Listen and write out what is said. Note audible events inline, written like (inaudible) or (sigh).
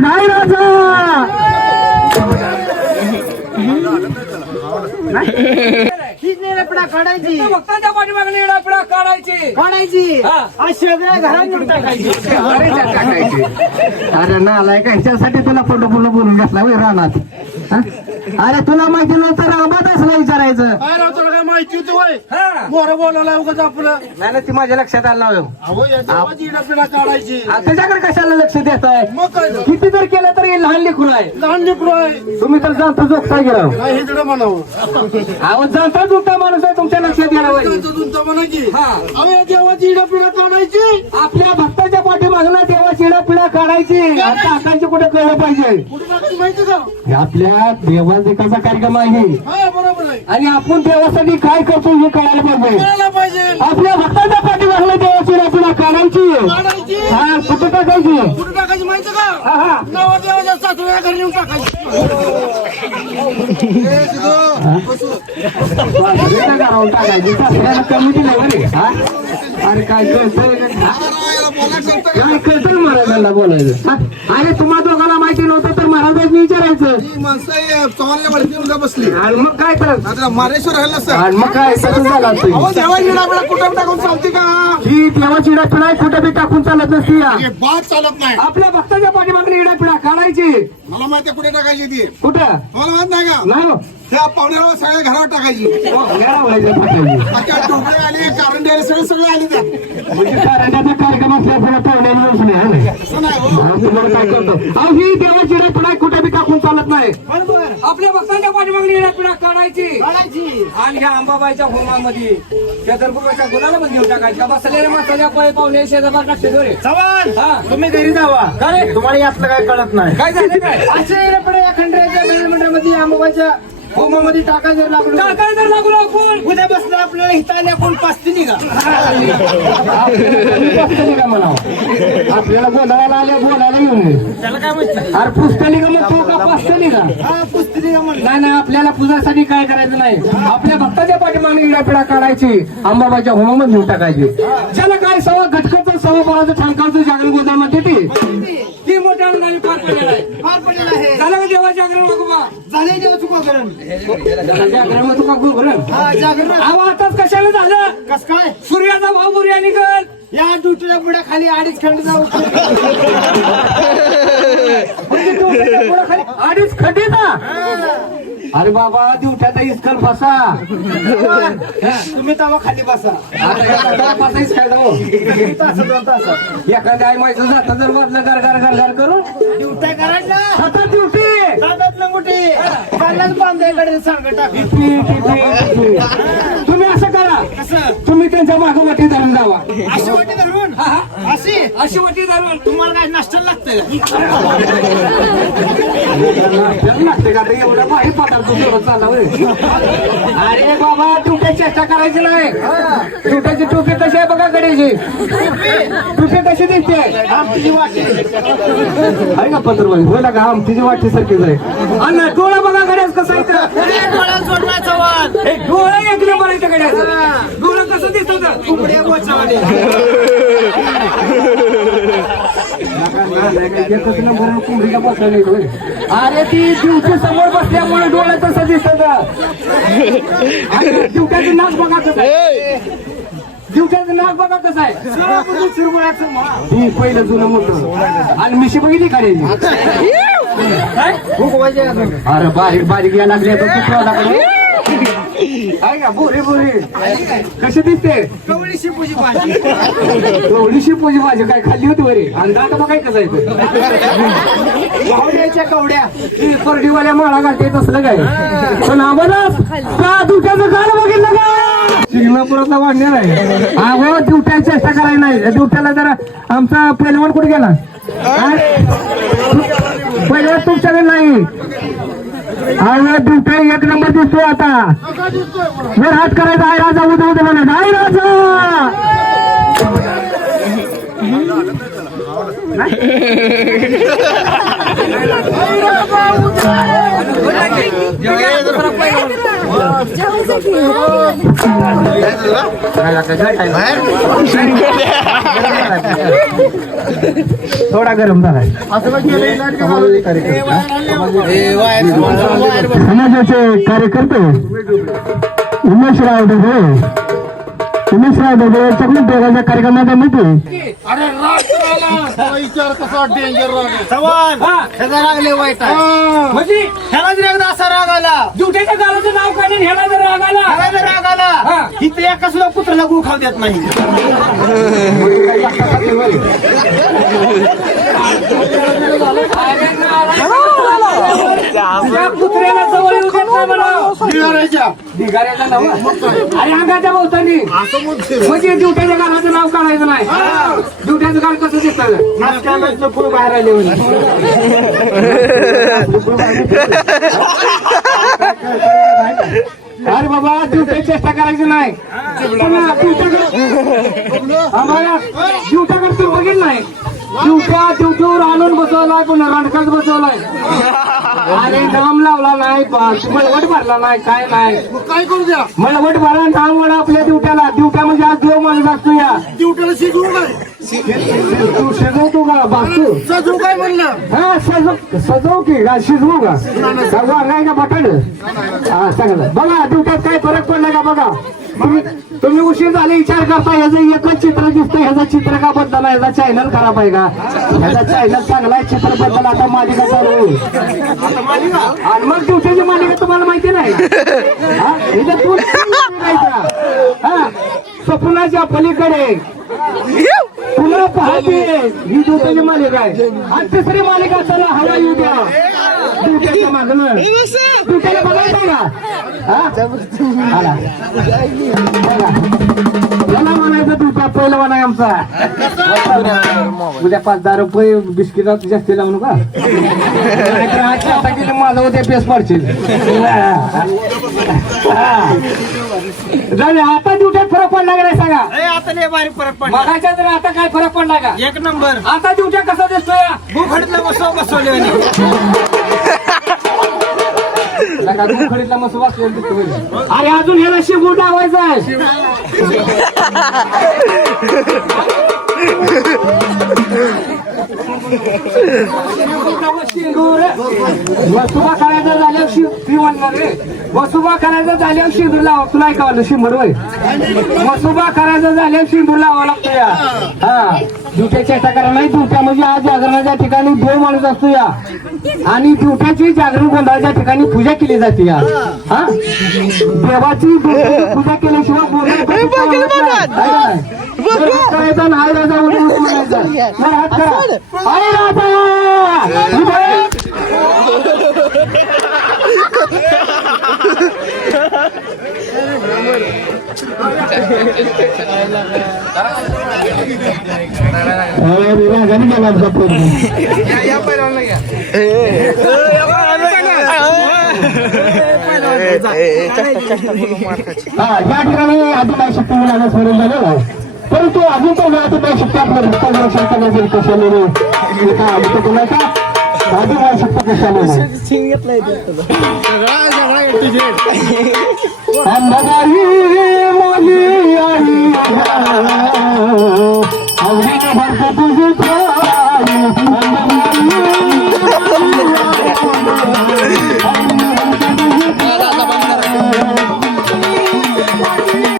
नाही राजा. काढायची. भक्तांच्या पाठीमागणी काढायची. काढायची. हा. आज शेगड्या घरात नेऊन टाकायची. अरे नालाय का ह्याच्यासाठी तुला फोटो पूर्ण बोलून घेतला होय रानात. हा? अरे तुला माहिती नव्हतं रामात असलं विचारायचं. माहिती होती होय. हा. मोर बोलायला उगाच आपलं. नाही ना ती माझ्या लक्षात आलं नाही. अहो या देवाची इडा पिढा काढायची. आ, त्याच्याकडे कशाला लक्ष देत आहे मग काय झालं? किती जर केलं तरी लहान लेकरू आहे. लहान लेकरू आहे. तुम्ही तर जाणता झोपता गेलो काय हे म्हणावं. अहो जाणता झोपता माणूस आहे तुमच्या लक्षात गेला पाहिजे तुमचं म्हणा की. हा. अहो या देवाची इडा पिढा काढायची. आपल्या भक्ताच्या पाठीमागला तेव्हा शिडा पिढा काढायची आणि टाकायची कुठे कळलं पाहिजे? कुठे टाकायची माहिती का? हे आपल्या देवाचा कार्यक्रम आहे. हा बरोबर आहे. आणि आपण देवासाठी काय करतो हे कळायला पाहिजे. आपल्या भक्ताच्या पाठीमागला देवाची रचना काढायची. काढायची. हा कुठे टाकायची? कुठे टाकायची माहिती का? हा हा. घरी नेऊन टाकायची. हे? तिथं बसू. वासरेला घरावर टाकायची. सासऱ्याला कमी दिलं बरे हा? अरे काय कळतंय का? काय कळतंय महाराजांना बोलायचं हा? अरे तुम्हा दोघांना माहिती नव्हतं महाराजांनी विचारायचं. ही माणसं आहे, बसली. आणि मग काय तर आता मारेश्वर सर. आणि मग काय? कसं झालं? अहो देवा येणार आपल्याला कुठं टाकून चालते का? ही देवाची रचना कुठे बी टाकून चालत नसती या. हे बात चालत नाही. आपल्या भक्ताच्या पाठीमागली इडा पिढा काढायची. मला माहिती आहे कुठे टाकायची ती. कुठं? मला माहीत नाही का? नाही हो. त्या पाहुण्याला सगळ्या घरावर टाकायची. हो. आता टोपले आले कारण द्यायला सगळे सगळे आले म्हणजे कार्यक्रम असल्यामुळे पाहुण्याला येऊच नाही, हा नाही? असं नाही हो. हा, तुम्हाला काय करतो अहो ही देवाची रचना कुठे बी टाकून चालत नाही. आपल्या भक्तांच्या पाठीमागणी पिढा काढायची. आणि ह्या अंबाबाईच्या होमामध्ये दरबुगाच्या गुलाला मध्ये घेऊन टाकायच्या बसलेल्या माणसाच्या पाय पावले शेजाबार टाकते दोरे हा. तुम्ही घरी जावा. काय? तुम्हाला यातलं काय कळत नाही. काय झालं काय? असे इकडे या खंडराच्या मंडळामध्ये अंबाबाच्या होमामध्ये टाकायचं लागलो. टाकाय जर लागलो आपण. उद्या बसलं आपल्याला हिताल्या कोण पाचती निघा. (laughs) आपल्याला बोलायला आले बोलायला येऊन. त्याला काय अरे पुस्तली मग तू का पास्तली हा निघा म्हणलं. नाही नाही आपल्याला पूजासाठी काय करायचं नाही. आपल्या भक्ताच्या पाठीमागे इडापिडा काढायची. अंबाबाच्या होमामध्ये घेऊन टाकायची. ज्याला काय सवा घटकाचं सवा बोलाचं ठाणकाचं जागरण गोदामध्ये ते ती मोठ्या पार पडलेला आहे. पडलेलं जागरण झाले देव चुका करण जागरण तू का गुरगुरण हा जागरण. अहो आताच कशाला झालं? कस काय? सूर्याचा भाव बुर्या निघल. या ड्युटीच्या पुढे खाली अडीच खंड जाऊ. (laughs) अडीच खंडीचा अरे बाबा दिवट्याचा इस्कल फसा. तुम्ही तवा खाली बसा. फसा इस्कल एखाद्या आई माहिती जाता जर वाजलं गार गार गार गार करून. ड्युट्या करायच्या हातात दिवटी. दादात कुठे बांधलाच बांधायकडे सांग टाक. तुम्ही त्यांच्या मागं वाटी धरून जावा. अशी वाटी धरून? अशी? अशी वाटी धरून. तुम्हाला काय नाश्ता लागतंय? लागते का? एवढं चालला. अरे बाबा टुप्या चेष्टा करायची नाही. टुप्याची टोपी कशी आहे बघा गड्याची टोपी? कशी दिसते? आमची वाटी. आहे का पत्रबाई होय ना का आमची वाटी सारखीच आहे. आणि डोळा बघा गड्याच कसं आहे जोडवायचा वाद हे डोळा एक नंबर आहे गड्याचं अरे ती दिवशी समोर बसल्यामुळे डोळा तसं दिसत. दिवट्याचं नाक बघा कसं दिवट्याचं नाक बघा कसं आहे. ही पहिलं जुनं मोठं. आणि मिशी बघितली अजून अरे बारीक बारीक या लागल्या तर किती लागले. आहे का? बोरे बोरे कशी दिसते? कवळी शिपूची भाजी. एवढीशी पोजी भाजी काय खाल्ली होती बरे आणि दाट बघाय कसं आहे ते. कवड्याच्या कवड्या. ती परडीवाल्या माळा घालते तसलं काय? पण आम्हाला का दुट्याचं गाणं बघितलं का? शिंगणापुरातला वाढणार आहे. अहो दुट्याची चेष्टा करायची नाही. दुट्याला जरा आमचा पैलवान कुठे गेला? पैलवान तुमच्याकडे नाही. अहो दुट्या एक नंबर दिसतो आता वर हात करायचा आहे राजा उद्या उद्या म्हणा नाही राजा थोडा गरम समाजाचे कार्यकर्ते उमेश राव डोबळे उमेश राव डोबळे चकली दोघांच्या कार्यक्रमाचा मिटिंग अरे विचार कसा डेंजर लय वाईट आहे म्हणजे ह्याला जर एकदा असा राग आला ड्युटीच्या काढून ह्याला जर राग आला. ह्याला जर राग. आला इथे एका सुद्धा कुत्र्याला खाऊ देत नाही. तुझ्या कुत्र्याला जवळ येऊ देत नाही म्हणा. ढिगाऱ्याच्या. ढिगाऱ्याचा नाव अरे अंगाच्या भोवतानी. म्हणजे गालाचं नाव काढायचं नाही. ड्युट्याचं गाल कसं दिसतं? आजकाल पोळ बाहेर आले म्हणे (laughs) अरे बाबा ड्युटी चेष्टा करायची नाही. आम्हाला ड्युट्याकडे तू बघितलं नाही. ड्युट्या ड्युटीवर आणून बसवलाय पुन्हा रडकाच बसवलाय. अरे नाम लावला नाही मळवट भरला नाही काय नाही. काय करू द्या? मळवट भरा नाम वडा आपल्या ड्युट्याला ड्युट्या म्हणजे आज देव माणूस असतो या. ड्युटीला शिजवू काय तू का बाजू सजवू काय म्हणलं. हा सजव सजव की? का शिजवू का? का वांगाय का बटाड हा चांगलं. बघा ड्युट्यात काय फरक पडला का बघा? तुम्ही तुम्ही उशीर झाले विचार करता ह्याचं एकच चित्र दिसतं ह्याचं चित्र का बदलला ह्याचा चॅनल खराब आहे का? ह्याचा चॅनल चांगला आहे चित्र बदल आता मालिका चालू होईल आणि मग ड्युटीची मालिका तुम्हाला माहिती नाही? का? हा? इथं तू नाही का? हा स्वप्नाच्या पलीकडे. पुन्हा पाहते. ही दुसरी मालिका आहे. आणि तिसरी मालिका चला हवा येऊ द्या. दुसऱ्याच्या मागणं दुसऱ्याला बघायचं का? हा? म्हणायचं तुझा पहिला म्हणाय आमचा. उद्या पाच दहा रुपये बिस्किटा जास्ती लावू नका. आता गेलं माझं उद्या पेस पडशील दे, आता ड्युट्यात फरक पडला का नाही सांगा? ए, आता लय भारी फरक पडला. मगाच्या तर आता काय फरक पडला का? एक नंबर. आता ड्युट्या कसा दिसतोय? भूखडीतला बसव बसवले खडीतला मस्त अरे अजून ह्याला शिगूर लावायचा आहे. शिंगूर वसुबा करायचं झाल्यावर शि ती म्हणणार वसुबा करायचं झाल्यावर शिंदूर लावा. तुला ऐकावं शिंबड वय वसुबा करायचं झाल्यावर शिंदूर लावा लागतो या. हा. दुट्या चेष्टा करा नाही दुट्या म्हणजे आज जागरणाच्या ठिकाणी देव माणूस असतो या. आणि दुट्याची जागरण गोंधळाच्या ठिकाणी पूजा केली जाते या. हा? देवाची पूजा केल्याशिवाय बोलायचं हाय राजा बोलायचं हाय राजा! परंतु अजून तो अधिकार शक्ती आपल्या कशाने एका कोणाचा अधिकार शक्ती कशाने अंधकारी मोली